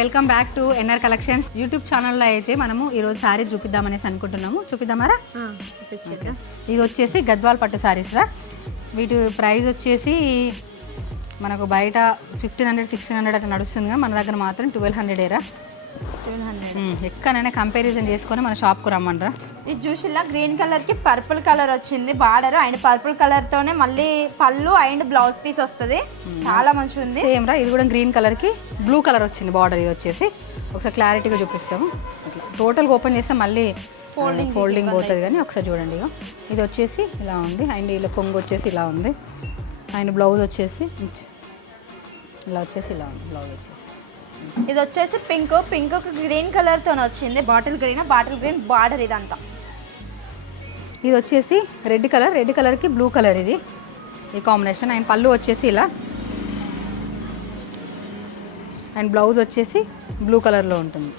Welcome back to NR collections. YouTube ఛానల్లో అయితే మనము ఈరోజు శారీ చూపిద్దామనేసి అనుకుంటున్నాము. చూపిద్దామారా? ఇది వచ్చేసి గద్వాల్ పట్టు శారీస్ రా. వీటి ప్రైస్ వచ్చేసి మనకు బయట ఫిఫ్టీన్ హండ్రెడ్ సిక్స్టీన్ హండ్రెడ్ అట్లా నడుస్తుందిగా మన దగ్గర మాత్రం ట్వెల్వ్ హండ్రెడ్ ఏరా ఎక్కడైనా కంపారిజన్ చేసుకొని మన షాప్కు రమ్మనరా ఇది చూసిల్లా గ్రీన్ కలర్కి పర్పుల్ కలర్ వచ్చింది బార్డర్. అండ్ పర్పుల్ కలర్ తోనే మళ్ళీ పళ్ళు అండ్ బ్లౌజ్ పీస్ వస్తుంది. చాలా మంచిగా ఉంది సేమ్ రా ఇది కూడా గ్రీన్ కలర్కి బ్లూ కలర్ వచ్చింది బార్డర్ ఇది వచ్చేసి. ఒకసారి క్లారిటీగా చూపిస్తాము. అట్లా టోటల్గా ఓపెన్ చేస్తే మళ్ళీ ఫోల్డింగ్ ఫోల్డింగ్ పోతుంది కానీ ఒకసారి చూడండి ఇక ఇది వచ్చేసి ఇలా ఉంది. అండ్ ఇలా కొంగు వచ్చేసి ఇలా ఉంది. అండ్ బ్లౌజ్ వచ్చేసి ఇలా వచ్చేసి ఇలా ఉంది. బ్లౌజ్ వచ్చేసి. ఇది వచ్చేసి పింక్ పింక్ గ్రీన్ కలర్తో వచ్చింది. Bottle green bottle green border ఇదంతా. ఇది వచ్చేసి రెడ్ కలర్ రెడ్ కలర్కి బ్లూ కలర్ ఇది. ఈ కాంబినేషన్ అండ్ పళ్ళు వచ్చేసి ఇలా. అండ్ బ్లౌజ్ వచ్చేసి బ్లూ కలర్లో ఉంటుంది.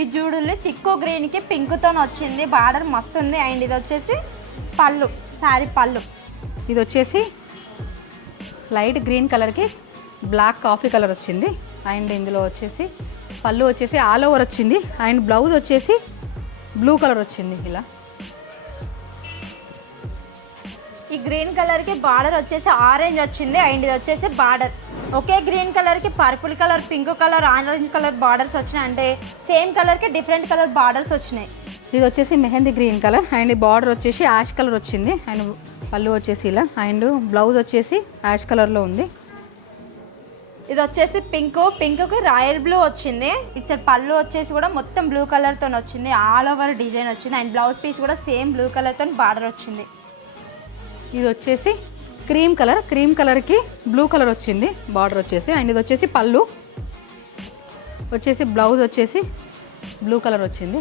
ఇది చూడుల్లి తిక్కో గ్రీన్కి పింక్తో వచ్చింది. బార్డర్ మస్తు ఉంది. అండ్ ఇది వచ్చేసి పళ్ళు శారీ పళ్ళు. ఇది వచ్చేసి లైట్ గ్రీన్ కలర్కి బ్లాక్ కాఫీ కలర్ వచ్చింది. అండ్ ఇందులో వచ్చేసి పళ్ళు వచ్చేసి ఆల్ ఓవర్ వచ్చింది. అండ్ బ్లౌజ్ వచ్చేసి బ్లూ కలర్ వచ్చింది ఇలా. ఈ గ్రీన్ కలర్కి బార్డర్ వచ్చేసి ఆరెంజ్ వచ్చింది. అండ్ ఇది వచ్చేసి బార్డర్. ఒకే గ్రీన్ కలర్కి purple colour pink colour orange colour borders వచ్చినాయి. అంటే సేమ్ కలర్కి డిఫరెంట్ కలర్ బార్డర్స్ వచ్చినాయి. ఇది వచ్చేసి mehndi green colour. And border వచ్చేసి యాష్ కలర్ వచ్చింది. అండ్ పళ్ళు వచ్చేసి ఇలా. అండ్ బ్లౌజ్ వచ్చేసి యాష్ కలర్లో ఉంది. ఇది వచ్చేసి పింక్. పింక్కి రాయల్ బ్లూ వచ్చింది. ఇట్స్ పళ్ళు వచ్చేసి కూడా మొత్తం బ్లూ కలర్తో వచ్చింది. ఆల్ ఓవర్ డిజైన్ వచ్చింది. అండ్ బ్లౌజ్ పీస్ కూడా సేమ్ బ్లూ కలర్తో బార్డర్ వచ్చింది. ఇది వచ్చేసి క్రీమ్ కలర్. క్రీమ్ కలర్కి బ్లూ కలర్ వచ్చింది బార్డర్ వచ్చేసి. అండ్ ఇది వచ్చేసి పళ్ళు. వచ్చేసి బ్లౌజ్ వచ్చేసి బ్లూ కలర్ వచ్చింది.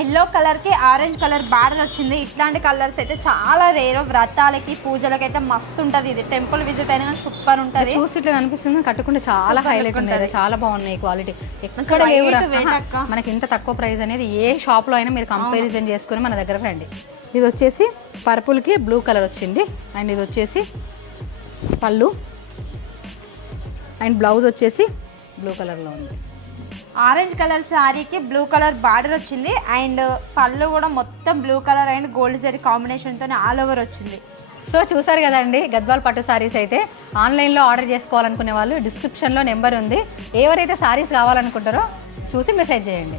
ఎల్లో కలర్కి ఆరెంజ్ కలర్ బార్డర్ వచ్చింది. ఇట్లాంటి కలర్స్ అయితే చాలా రేరు వ్రతాలకి పూజలకి అయితే మస్తు ఉంటది ఇది. టెంపుల్ విజిట్ అయినా సూపర్ ఉంటది. చూసి ఇట్లా కనిపిస్తుంది. కట్టుకుంటే చాలా హైలైట్ ఉంటది. చాలా బాగున్నాయి క్వాలిటీ ఎక్కడ. మనకి ఇంత తక్కువ ప్రైస్ అనేది ఏ షాప్లో అయినా మీరు కంపారిజన్ చేసుకొని మన దగ్గర రండి. ఇది వచ్చేసి పర్పుల్కి బ్లూ కలర్ వచ్చింది. అండ్ ఇది వచ్చేసి పళ్ళు. అండ్ బ్లౌజ్ వచ్చేసి బ్లూ కలర్లో ఉంది. ఆరెంజ్ కలర్ శారీకి బ్లూ కలర్ బార్డర్ వచ్చింది. అండ్ పళ్ళు కూడా మొత్తం blue colour and gold zari combination తోనే ఆల్ ఓవర్ వచ్చింది. సో చూసారు కదండి గద్వాల్ పట్టు సారీస్ అయితే ఆన్లైన్లో ఆర్డర్ చేసుకోవాలనుకునే వాళ్ళు డిస్క్రిప్షన్లో నెంబర్ ఉంది. ఎవరైతే సారీస్ కావాలనుకుంటారో చూసి మెసేజ్ చేయండి.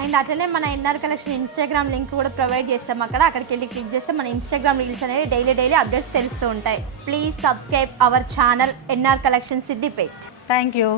అండ్ అట్లనే మన ఎన్ఆర్ కలెక్షన్ ఇన్స్టాగ్రామ్ లింక్ కూడా ప్రొవైడ్ చేస్తాం అక్కడ. అక్కడికి వెళ్ళి క్లిక్ చేస్తే మన ఇన్స్టాగ్రామ్ రీల్స్ అనేవి డైలీ డైలీ అప్డేట్స్ తెలుస్తూ ఉంటాయి. Please subscribe our channel NR collection Siddipet thank you